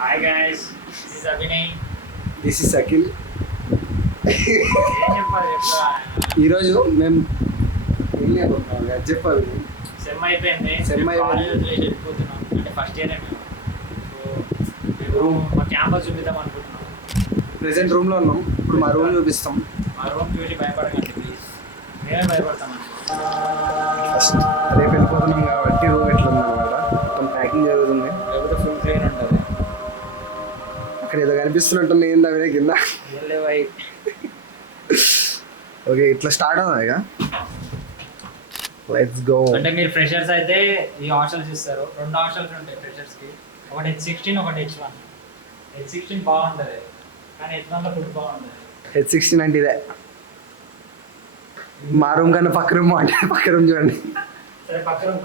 Hi guys, this is Abhinay. This is Akhil. ఏం చెప్పాలి చెప్పరా? ఈరోజు మేము చెప్పాలి. సెమ్ అయిపోయింది. సెమ్ అయిపోయింది. కాలేజ్ వదిలేసి వెళ్ళిపోతున్నాం. అంటే ఫస్ట్ ఇయర్ మేము. సో మేము మా క్యాంపస్ చూపిద్దాం అనుకుంటున్నాం. ప్రెసెంట్ రూమ్లో ఉన్నాం. ఇప్పుడు మా రూమ్ చూపిస్తాం. మా రూమ్ చూసి భయపడకండి ప్లీజ్. మేమే భయపడతాం ఫస్ట్ రేపు వెళ్ళిపోతున్నాం కాబట్టి రూమ్ ఎట్లా ఉందన్నమాట. మొత్తం ప్యాకింగ్ జరుగుతుంది. లేకపోతే ఫుల్ క్లీన్ ఉంటుంది. అక్కడ ఏదో కనిపిస్తున్నట్టుంది. ఏంది అవి కింద. ఓకే, ఇట్లా స్టార్ట్ అవుతుంది ఇక. Let's go. అంటే మీరు ఫ్రెషర్స్ అయితే ఈ హాస్టల్స్ ఇస్తారు. 2 హాస్టల్స్ ఉంటాయి ఫ్రెషర్స్కి. ఒకటి H16, ఒకటి H1. H16 బాగుంటుంది, కానీ H1లో ఫుడ్ బాగుంటుంది. H16 అంటే ఇదే. మా రూమ్ కన్నా పక్క రూమ్ అంటే పక్క రూమ్ చూడండి. సరే పక్క రూమ్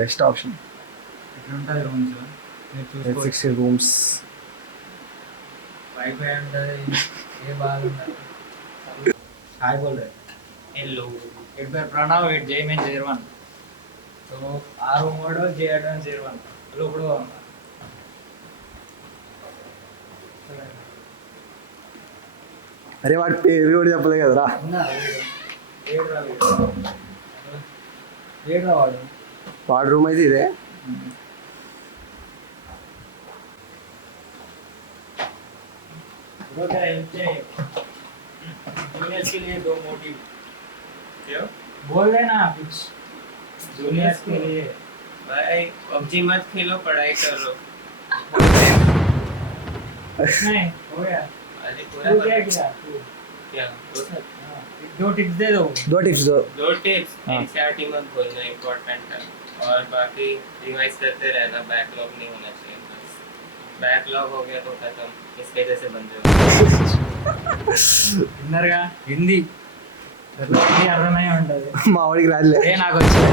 బెస్ట్ ఆప్షన్. ఎట్లుంటుంది రూమ్స్ H16 రూమ్స్. వైఫై ఉంటుంది, ఏ బాగుంటుంది. హాయ్ బోల్ రే. Hello, it by Pranav, it जय में 01. तो आ रूम वर्ड J advance 01. हेलो ఇప్పుడు అరే వాడి పేరు కూడా చెప్పలేదు కదరా. ఏడ్రా వాడు. వాడి రూమ్ అయితే ఇదే. जूनियर्स के लिए 2 मोटिव. क्यों बोल रहे ना कुछ जूनियर्स के लिए? भाई पबजी मत खेलो, पढ़ाई करो. नहीं हो गया. अरे तू पूरा क्या किया तू? क्या हाँ, 2 टिप्स दे दो. दो टिप्स दो. 2 टिप्स. हाँ. एनसीईआरटी मत भूलना, इम्पोर्टेंट है. और बाकी रिवाइज करते रहना, बैकलॉग नहीं होना चाहिए. बस बैकलॉग हो गया तो खत्म. इसके जैसे बंदे हो. విన్నర్గా హిందీ హిందీ అర్థమై ఉంటుంది. మా వాడికి రాదులే. నాకు వచ్చింది.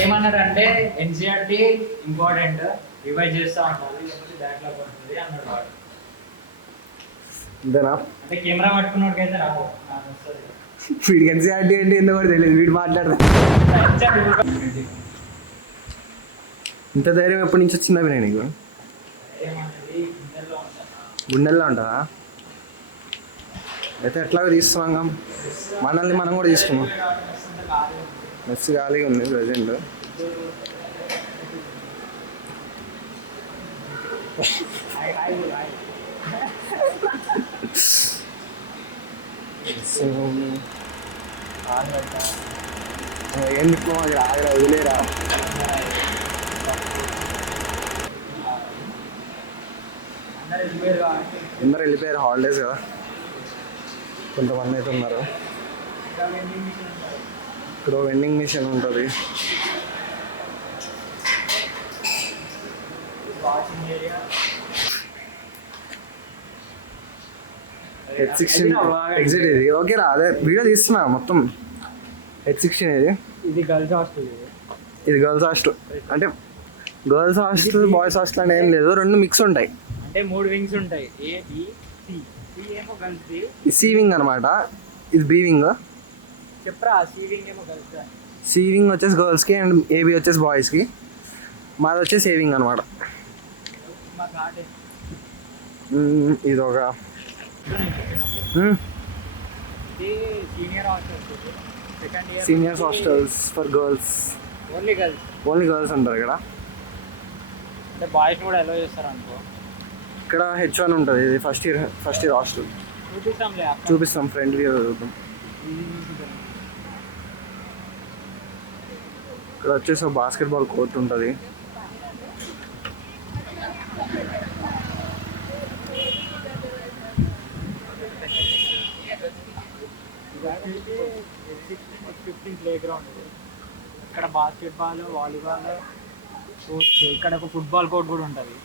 ఏమన్నాడంటే ఎన్సీఆర్టీ ఇంపార్టెంట్, రివైజ్ చేస్తూ ఉండాలి, లేకపోతే బ్యాక్లాగ్ పడుతుంది అన్నాడు వాడు. అంతేనా? అంటే కెమెరా పట్టుకున్నోడికైతే రావు, నాకు వస్తుంది. వీడికి ఎన్సీఆర్టీ అంటే ఏందో కూడా తెలియదు. వీడు మాట్లాడతా. ఇంత ధైర్యం ఎప్పటి నుంచి వచ్చిందా నేను నీకు? ఏమన్నది గుండెల్లో ఉంటాను. గుండెల్లో ఉంటుందా? అయితే ఎట్లాగో తీస్తున్నాం, మనల్ని మనం కూడా తీసుకున్నాం. మెస్ ఖాళీగా ఉంది ప్రజెంట్. ఏం తిప్పుకో అది ఆగరా, వదిలేరా. అందరూ వెళ్ళిపోయారు, హాలిడేస్ కదా. కొంతమంది అయితే ఉన్నారు. ఇక్కడ వెండింగ్ మిషన్ ఉంటుంది. H16 ఎగ్జిట్ ఇది. ఓకేరా, అదే వీడియో తీస్తున్నా మొత్తం. H16 ఇది గర్ల్స్ హాస్టల్. ఇది గర్ల్స్ హాస్టల్. అంటే గర్ల్స్ హాస్టల్ బాయ్స్ హాస్టల్ అని ఏం లేదు, 2 మిక్స్ ఉంటాయి. అంటే 3 వింగ్స్ ఉంటాయి, A B C. C ఏమో గర్ల్స్ ది. ఇది సి వింగ్ అనమాట, ఇది బి వింగ్. చెప్పరా, C వింగ్ ఏమో గర్ల్స్. సి వింగ్ వచ్చేసి గర్ల్స్కి అండ్ ఏబి వచ్చేసి బాయ్స్కి. మాది వచ్చేసి ఏ వింగ్ అనమాట. మా గార్డెన్ ఇది ఒక senior hostels, second year seniors hostels for girls. Only girls. Only girls ఉంటారు ఇక్కడ. అంటే బాయ్స్ కూడా అలో చేస్తారు అనుకో. ఇక్కడ H1 ఉంటుంది. ఇది ఫస్ట్ ఇయర్ హాస్టల్. చూపిస్తాంలే. చూపిస్తాం, ఫ్రంట్ వ్యూ చూద్దాం. ఇక్కడ వచ్చేసి బాస్కెట్బాల్ కోర్ట్ ఉంటుంది. Play ground. ఇక్కడ బాస్కెట్బాల్, వాలీబాల్ కోర్ట్స్, ఇక్కడ ఒక ఫుట్బాల్ కోర్ట్ కూడా ఉంటుంది.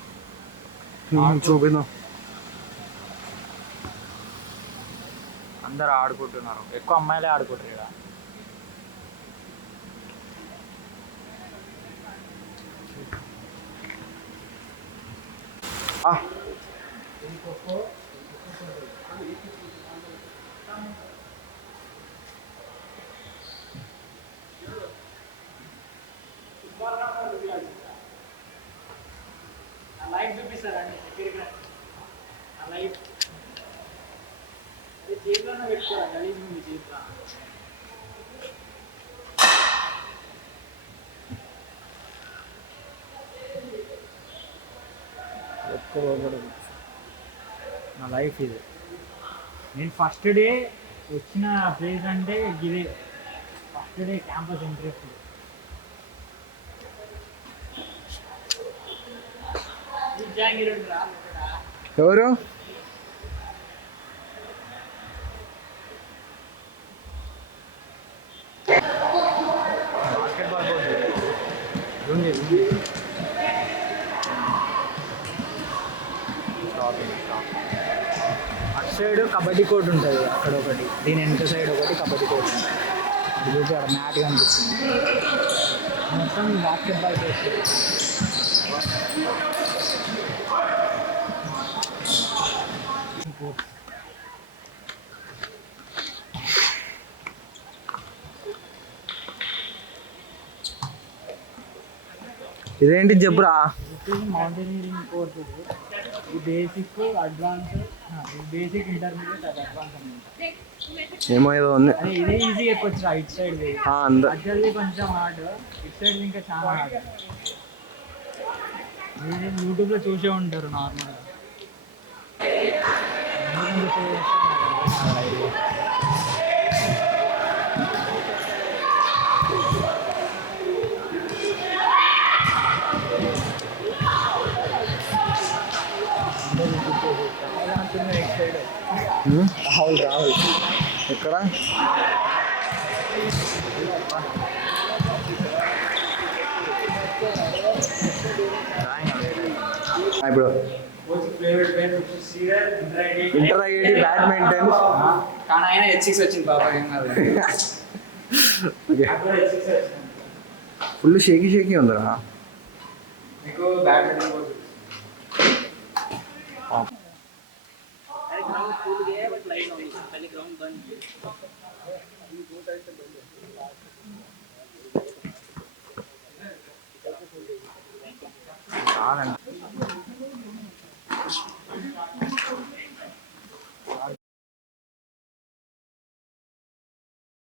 చూపిద్దాం. అందరు ఆడుకుంటున్నారు, ఎక్కువ అమ్మాయిలే ఆడుకుంటారు ఇక్కడ. లైవ్ చూపిస్తారండి దగ్గరికి రండి. ఆ లైవ్ అది చేతిలోనే పెట్టుకోవాలి, గలీజ్ ఉంది చేతిలో. నా లైఫ్ ఇది. నేను ఫస్ట్ డే వచ్చిన ప్లేస్ అంటే ఇది, ఫస్ట్ డే క్యాంపస్ ఇంట్రెస్ట్. ఎవరు? బాస్కెట్బాల్ కోర్ట్ ఉంది. అటు సైడ్ కబడ్డీ కోర్ట్ ఉంటుంది అక్కడ ఒకటి, దీని వెనక సైడ్ ఒకటి కబడ్డీ కోర్ట్ ఉంటుంది. ఇది చూసి అక్కడ మ్యాట్ కనిపిస్తుంది, మొత్తం బాస్కెట్బాల్ కోర్ట్. ఇదేంటి చెప్పురా? మౌంటైనరింగ్ కోర్స్ ఇది. ఇది బేసిక్, అడ్వాన్స్, ఇది బేసిక్, ఇంటర్మీడియట్, అది అడ్వాన్స్ అనమాట. ఏమో ఏదో ఉంది. అదే ఇదే ఈజీ ఎక్కొచ్చు ఇటు సైడ్, అడ్జల్ది కొంచెం హార్డ్, ఇటు సైడ్ ఇంకా చాలా హార్డ్. మీరు యూట్యూబ్లో చూసే ఉంటారు నార్మల్గా. రాహుల్ రాహుల్ ఎక్కడ? ఇప్పుడు ఇంటర్ ఐఐటి బ్యాడ్మింటన్, కానీ ఆయన H6 వచ్చింది పాప, ఏం కాదు. ఫుల్ షేకీ షేకీ ఉందిరా. మీకు బ్యాడ్మింటన్ కోర్స్ కాదండి.